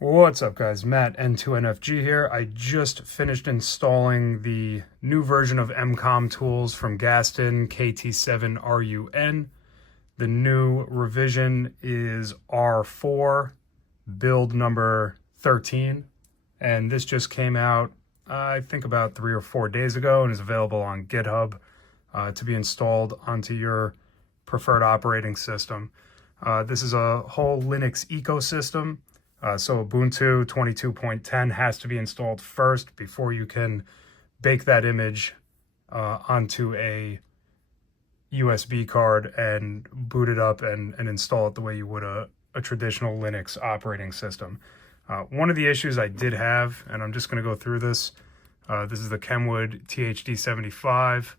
What's up guys, Matt N2NFG here. I just finished installing the new version of Emcomm Tools from Gaston KT7RUN. The new revision is R4 Build number 13, and this just came out I think about 3 or 4 days ago and is available on GitHub to be installed onto your preferred operating system. This is a whole Linux ecosystem. So Ubuntu 22.10 has to be installed first before you can bake that image onto a USB card and boot it up and install it the way you would a traditional Linux operating system. One of the issues I did have, and I'm just going to go through this, this is the Kenwood THD75.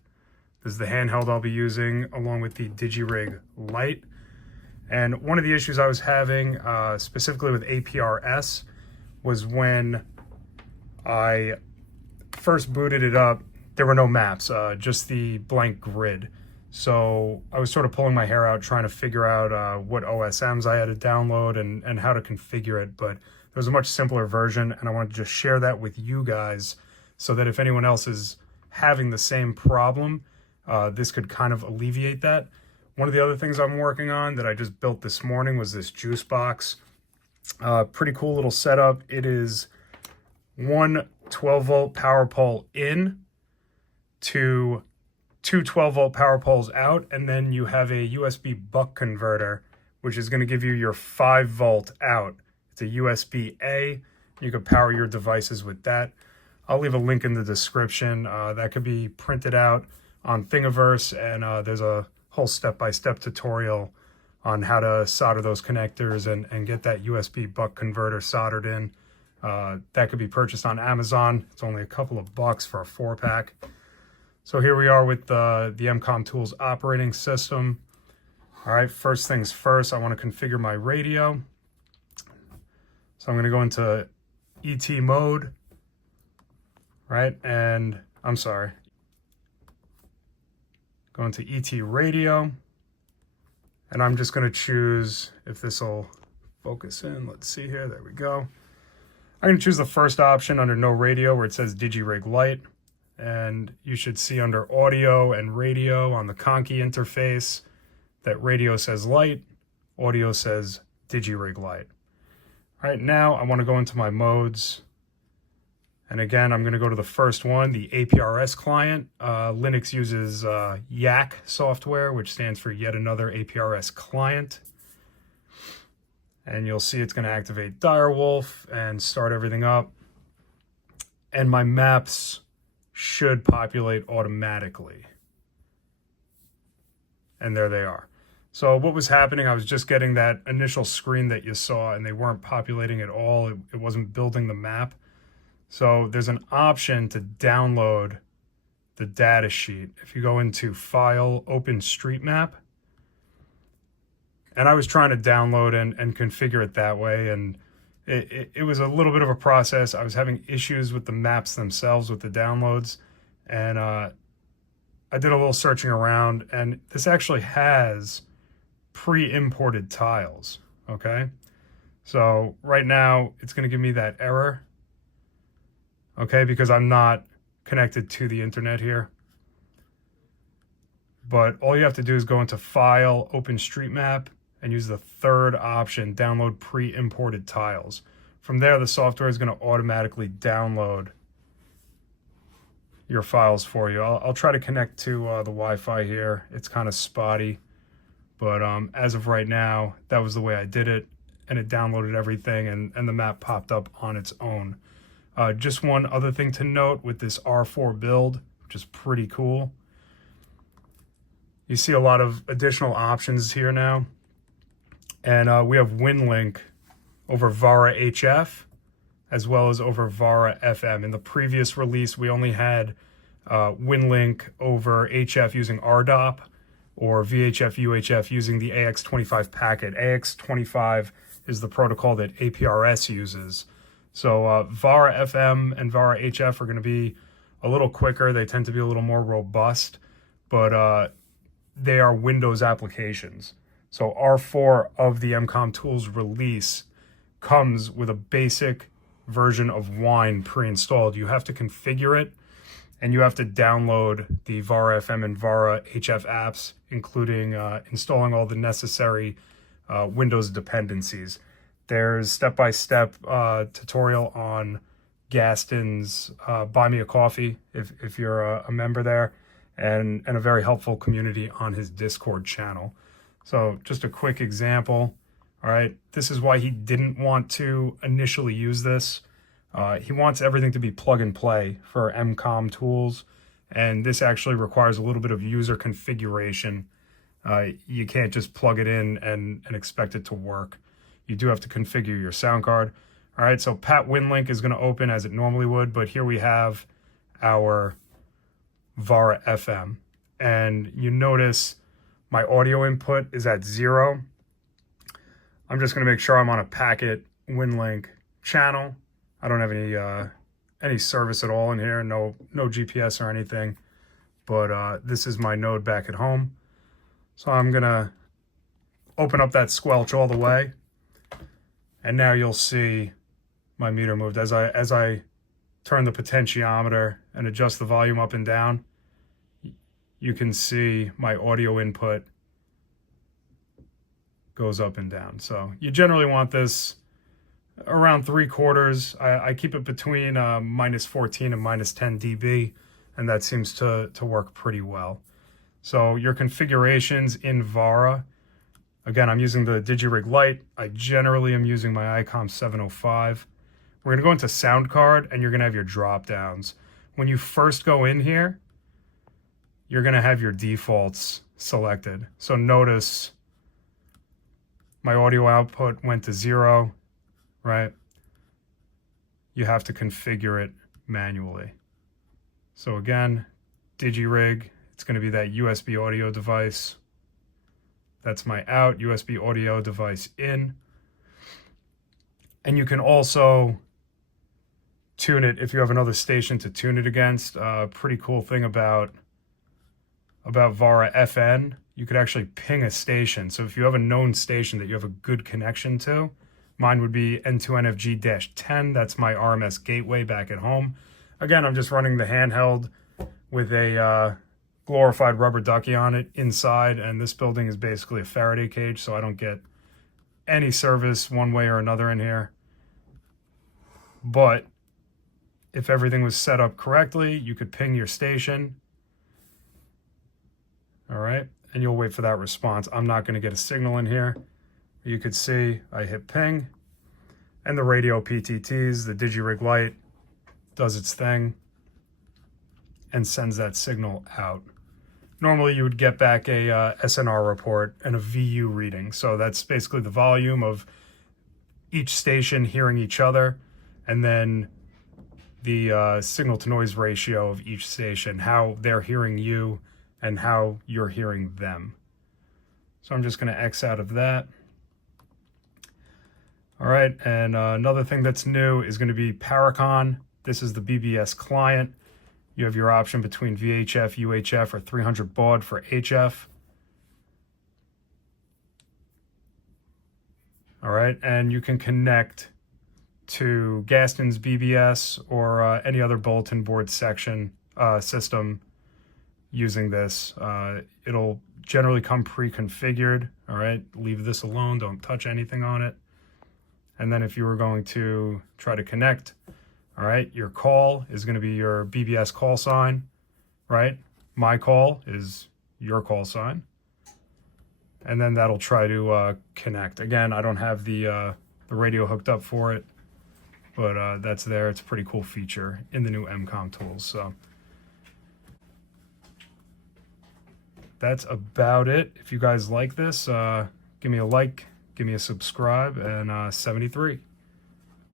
This is the handheld I'll be using along with the DigiRig Lite. And one of the issues I was having, specifically with APRS, was when I first booted it up, there were no maps, just the blank grid. So I was sort of pulling my hair out trying to figure out what OSMs I had to download and how to configure it. But there's a much simpler version, and I wanted to just share that with you guys so that if anyone else is having the same problem, this could kind of alleviate that. One of the other things I'm working on that I just built this morning was this Juicebox. Pretty cool little setup. It is one 12-volt power pole in to two 12-volt power poles out, and then you have a USB buck converter, which is going to give you your 5-volt out. It's a USB-A. You can power your devices with that. I'll leave a link in the description. That could be printed out on Thingiverse, and there's a whole step-by-step tutorial on how to solder those connectors and get that USB buck converter soldered in. That could be purchased on Amazon. It's only a couple of bucks for a 4-pack. So here we are with the Emcomm Tools operating system. All right, first things first, I want to configure my radio. So I'm going to go into ET mode, right? And I'm sorry. Go into ET radio, and I'm just going to choose, if this will focus in, let's see here, there we go. I'm going to choose the first option under no radio where it says DigiRig Lite, and you should see under audio and radio on the Conky interface that radio says Lite, audio says DigiRig Lite. All right, now I want to go into my modes. And again, I'm going to go to the first one, the APRS client. Linux uses YAAC software, which stands for Yet Another APRS Client. And you'll see it's going to activate Direwolf and start everything up. And my maps should populate automatically. And there they are. So what was happening, I was just getting that initial screen that you saw, and they weren't populating at all. It wasn't building the map. So there's an option to download the data sheet. If you go into File, OpenStreetMap, and I was trying to download and configure it that way, and it was a little bit of a process. I was having issues with the maps themselves with the downloads, and I did a little searching around, and this actually has pre-imported tiles, okay? So right now, it's going to give me that error. Okay, because I'm not connected to the internet here. But all you have to do is go into File, OpenStreetMap, and use the third option, Download Pre-Imported Tiles. From there, the software is going to automatically download your files for you. I'll try to connect to the Wi-Fi here. It's kind of spotty. But as of right now, that was the way I did it. And it downloaded everything, and the map popped up on its own. Just one other thing to note with this R4 build, which is pretty cool. You see a lot of additional options here now. And we have WinLink over VARA HF, as well as over VARA FM. In the previous release, we only had WinLink over HF using RDOP, or VHF UHF using the AX25 packet. AX25 is the protocol that APRS uses. So VARA FM and VARA HF are going to be a little quicker. They tend to be a little more robust, but they are Windows applications. So R4 of the Emcomm Tools release comes with a basic version of Wine pre-installed. You have to configure it, and you have to download the VARA FM and VARA HF apps, including installing all the necessary Windows dependencies. There's step-by-step tutorial on Gaston's Buy Me a Coffee, if you're a member there, and a very helpful community on his Discord channel. So just a quick example. All right, this is why he didn't want to initially use this. He wants everything to be plug and play for Emcomm Tools, and this actually requires a little bit of user configuration. You can't just plug it in and expect it to work. You do have to configure your sound card. All right, so Pat WinLink is going to open as it normally would, but here we have our VARA FM. And you notice my audio input is at 0. I'm just going to make sure I'm on a packet WinLink channel. I don't have any service at all in here, no GPS or anything. But this is my node back at home. So I'm going to open up that squelch all the way. And now you'll see my meter moved. As I turn the potentiometer and adjust the volume up and down, you can see my audio input goes up and down. So you generally want this around 3/4. I keep it between -14 and -10 dB, and that seems to work pretty well. So your configurations in VARA, again, I'm using the DigiRig Lite. I generally am using my ICOM 705. We're gonna go into sound card, and you're gonna have your drop downs. When you first go in here, you're gonna have your defaults selected. So notice my audio output went to 0, right? You have to configure it manually. So again, DigiRig, it's gonna be that USB audio device. That's my out, USB audio device in. And you can also tune it if you have another station to tune it against. Pretty cool thing about VARA FN, you could actually ping a station. So if you have a known station that you have a good connection to, mine would be N2NFG-10. That's my RMS gateway back at home. Again, I'm just running the handheld with a glorified rubber ducky on it inside, and this building is basically a Faraday cage, so I don't get any service one way or another in here. But if everything was set up correctly, you could ping your station. All right, and you'll wait for that response. I'm not going to get a signal in here. You could see I hit ping, and the radio PTTs, the DigiRig Lite, does its thing and sends that signal out. Normally you would get back a SNR report and a VU reading. So that's basically the volume of each station hearing each other, and then the signal to noise ratio of each station, how they're hearing you and how you're hearing them. So I'm just going to X out of that. All right, and another thing that's new is going to be Paracon. This is the BBS client. You have your option between VHF, UHF, or 300 baud for HF. All right, and you can connect to Gaston's BBS or any other bulletin board section system using this. It'll generally come pre-configured. All right, leave this alone, don't touch anything on it. And then if you were going to try to connect, all right, your call is going to be your BBS call sign, right? My call is your call sign. And then that'll try to connect. Again, I don't have the radio hooked up for it, but that's there. It's a pretty cool feature in the new Emcomm Tools. So that's about it. If you guys like this, give me a like, give me a subscribe, and 73.